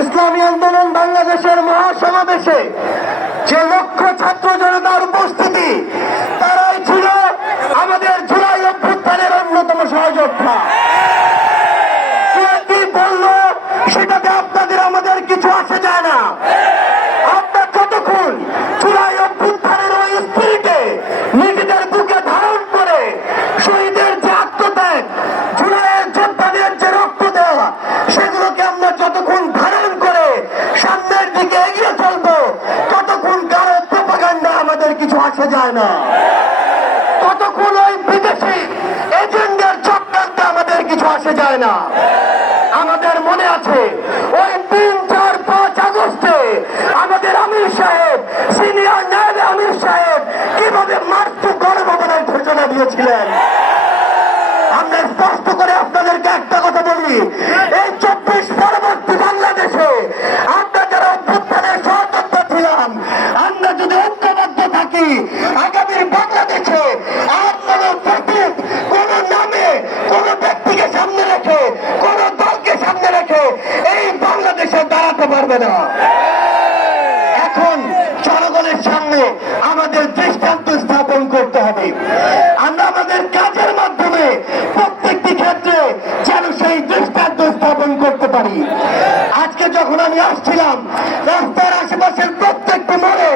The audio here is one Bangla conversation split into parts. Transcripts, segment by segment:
ইসলামী আন্দোলন বাংলাদেশের মহাসমাবেশে যে লক্ষ ছাত্র জনতার উপস্থিতি, তারাই ছিল আমাদের জুলাই অভ্যুত্থানের অন্যতম সহযোদ্ধা। কি বললো সেটাতে আপনাদের আমাদের কিছু আসে যায় না। আপনার যতক্ষণ জুলাই অভ্যুত্থানের ওই স্পিরিটে নিজেদের বুকে ধারণ করে শহীদের যে আত্মত্যাগ, জুলাইয়ের যোদ্ধাদের যে রক্ত দেওয়া, সেগুলোকে আমরা যতক্ষণ ধারণ করে সামনের দিকে এগিয়ে চলবো, ততক্ষণ কারো প্রোপাগান্ডা আমাদের কিছু আসে যায় না। ততক্ষণ ওই বিদেশি এজেন্ডার চক্রান্তে আমাদের কিছু আসে যায় না। আমাদের মনে আছে ওই 3, 4, 5 আগস্টে আমাদের আমির সাহেব, সিনিয়র নায়েব আমির সাহেব কিভাবে মার্চ গণভবনের ঘোষণা দিয়েছিলেন। আমরা স্পষ্ট করে আপনাদেরকে একটা কথা বলি, এই 24 পরবর্তী বাংলাদেশে আমরা যারা অভ্যুত্থানের সহযোদ্ধা ছিলাম, আমরা যদি ঐক্যবদ্ধ থাকি, আগামীর বাংলাদেশে আর কোন প্রতীক, কোন নামে, কোন ব্যক্তিকে সামনে রেখে, কোন দলকে সামনে রেখে এই বাংলাদেশে দাঁড়াতে পারবে না। এখন জনগণের সামনে আমাদের দৃষ্টান্ত স্থাপন করতে হবে। আমরা আমাদের কাজের মাধ্যমে প্রত্যেকটি ক্ষেত্রে যেন সেই দৃষ্টান্ত স্থাপন করতে পারি। আজকে যখন আমি আসছিলাম, রাস্তার আশেপাশের প্রত্যেকটি মোড়ে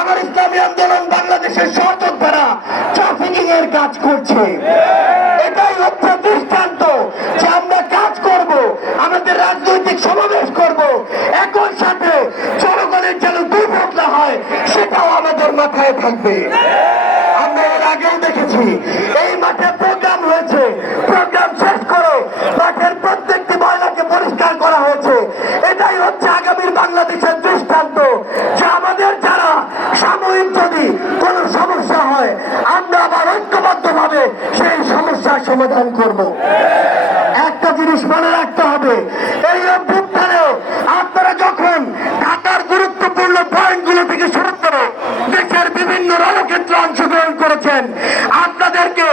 আমার ইসলামী আন্দোলন বাংলাদেশের সহযোদ্ধারা ট্রাফিকিং এর কাজ করছে। এটাই হচ্ছে দৃষ্টান্ত যে আমরা কাজ করব, আমাদের রাজনৈতিক সমাবেশ করব, একই সাথে জনগণের যেন দুর্ভোগ না হয় সেটাও আমাদের মাথায় থাকবে। আমরা এর আগেও দেখেছি এই মাঠে প্রোগ্রাম হয়েছে, প্রোগ্রাম শেষ করে মাঠের প্রত্যেকটি ময়লাকে পরিষ্কার করা হয়েছে। এটাই হচ্ছে আগামীর বাংলাদেশের দৃষ্টান্ত যে আমাদের যারা সাময়িক যদি কোনো সমস্যা হয়, আমরা আবার ঐক্যবদ্ধভাবে সেই সমস্যার সমাধান করব। একটা জিনিস মনে রাখতে হবে, এই অভ্যুত্থানে আপনারা যখন ঢাকার গুরুত্বপূর্ণ পয়েন্টগুলো থেকে শুরু করে দেশের বিভিন্ন রণক্ষেত্রে অংশগ্রহণ করেছেন, আপনাদেরকে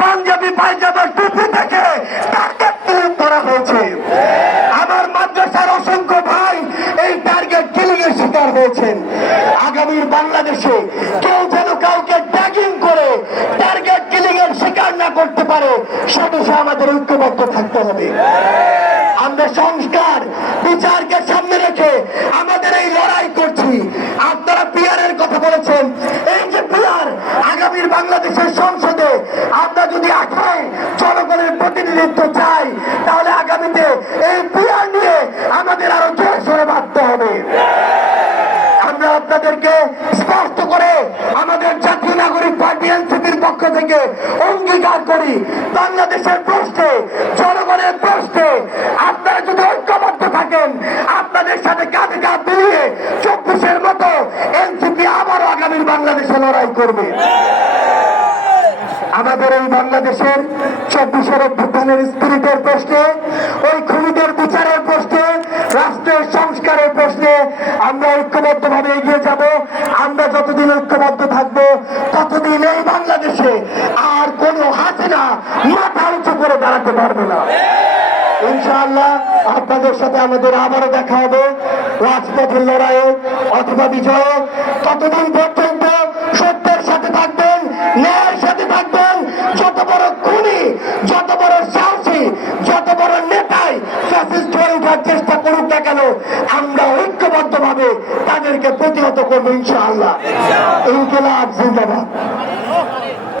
পাঞ্জাবি পায়জামার টুপি থেকে টার্গেট করা হয়েছে। আমার মাদ্রাসার অসংখ্য ভাই এই টার্গেট কিলিং এর শিকার হয়েছেন। আগামীর বাংলাদেশে কেউ যেন কাউকে ট্যাগিং করে টার্গেট কিলিং এর শিকার না করতে পারে, সে বিষয়ে আমাদের ঐক্যবদ্ধ থাকতে হবে। আমরা সংস্কার বিচারকে সামনে রেখে আমাদের এই লড়াই করছি। আপনারা পিয়ারের কথা বলেছেন, এই যে পিয়ার আগামীর বাংলাদেশের সংসদে আমরা যদি আঠায় জনগণের প্রতিনিধিত্ব চাই, তাহলে আগামীতে এই পিয়ার নিয়ে আমাদের আরো জোরে সোরে বাড়তে হবে। আমরা আপনাদেরকে স্পষ্ট করে আমাদের জাতীয় নাগরিক পার্টি এনসিপির পক্ষ থেকে অঙ্গীকার করি, বাংলাদেশের প্রশ্নে, জনগণের প্রশ্নে আপনারা যদি ঐক্যবদ্ধ থাকেন, আপনাদের সাথে কাঁধে কাঁধ মিলিয়ে 24-এর মতো এনসিপি আবারও আগামীর বাংলাদেশে লড়াই করবে। আমাদের এই বাংলাদেশের 24-এর অভ্যুত্থানের স্পিরিটের প্রশ্নে, ওই খুনিদের বিচারের প্রশ্নে, রাষ্ট্রের সংস্কারের প্রশ্নে আমরা ঐক্যবদ্ধভাবে এগিয়ে যাব। আমরা যতদিন ঐক্যবদ্ধ থাকবো, ততদিন এই বাংলাদেশে আর কোনো হাসিনা মাথা উঁচু করে দাঁড়াতে পারবে না। ইনশাআল্লাহ আপনাদের সাথে আমাদের আবারও দেখা হবে রাজপথের লড়াইয়ে অথবা বিজয়ে। ততদিন পর্যন্ত সত্যের সাথে থাকবেন, ন্যায়ের সাথে থাকবেন। যত বড় খুনি, যত বড় সাহসী, যত বড় নেতাই ফ্যাসিস্ট হয়ে ওঠার চেষ্টা করুক না কেন, আমরা ঐক্যবদ্ধভাবে তাদেরকে প্রতিহত করবো ইনশাআল্লাহ। ইনকিলাব জিন্দাবাদ।